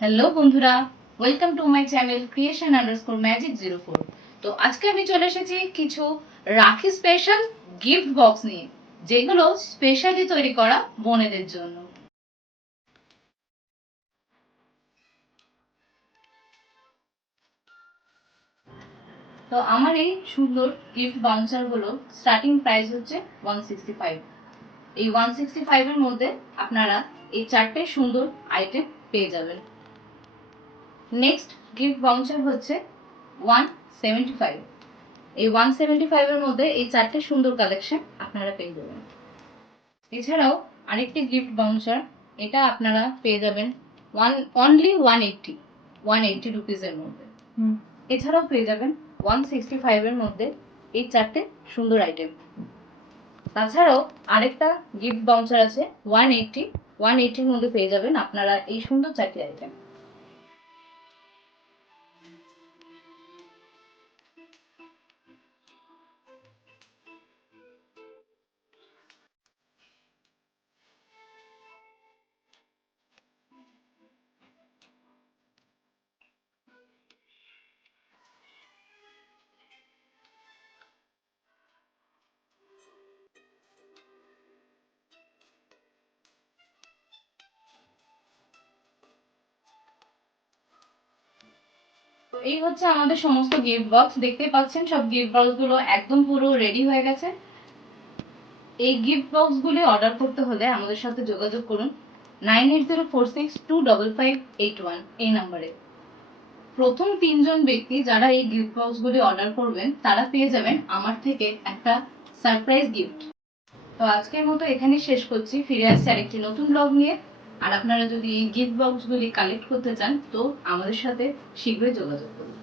Hello বন্ধুরা, welcome to my channel creation underscore magic 04। তো আজকে আমি চলে এসেছি কিছু রাখি স্পেশাল গিফট বক্স নিয়ে, যেগুলো স্পেশালি তৈরি করা বোনেদের জন্য। তো আমার এই সুন্দর গিফট বাউচারগুলো স্টার্টিং প্রাইস হচ্ছে 165। এই 165 এর মধ্যে আপনারা এই চারটে সুন্দর আইটেম পেয়ে যাবেন। নেক্সট গিফট বাউচার হচ্ছে 175। এই 175 এর মধ্যে এই চারটে সুন্দর কালেকশন আপনারা পেয়ে যাবেন। এছাড়াও আরেকটি গিফট বাউচার, এটা আপনারা পেয়ে যাবেন অনলি 180 রুপিসের মধ্যে। এছাড়াও পেয়ে যাবেন 165 এর মধ্যে এই চারটে সুন্দর আইটেম। তাছাড়াও আরেকটা গিফট বাউচার আছে 180 এর মধ্যে পেয়ে যাবেন আপনারা এই সুন্দর চারটি আইটেম। তো এই হচ্ছে আমাদের সমস্ত গিফট বক্স। দেখতেই পাচ্ছেন সব গিফট বক্স গুলো একদম পুরো রেডি হয়ে গেছে। এই গিফট বক্স গুলি অর্ডার করতে হলে আমাদের সাথে যোগাযোগ করুন 9804625581 এই নম্বরে। প্রথম 3জন ব্যক্তি যারা এই গিফট বক্স গুলি অর্ডার করবেন তারা পেয়ে যাবেন আমার থেকে একটা সারপ্রাইজ গিফট। তো আজকের মতো এখানেই শেষ করছি, ফিরে আসছি আরেকটি নতুন ব্লগ নিয়ে। আর আপনারা যদি এই গিফট বক্স গুলি কালেক্ট করতে চান তো আমাদের সাথে শীঘ্রই যোগাযোগ করুন।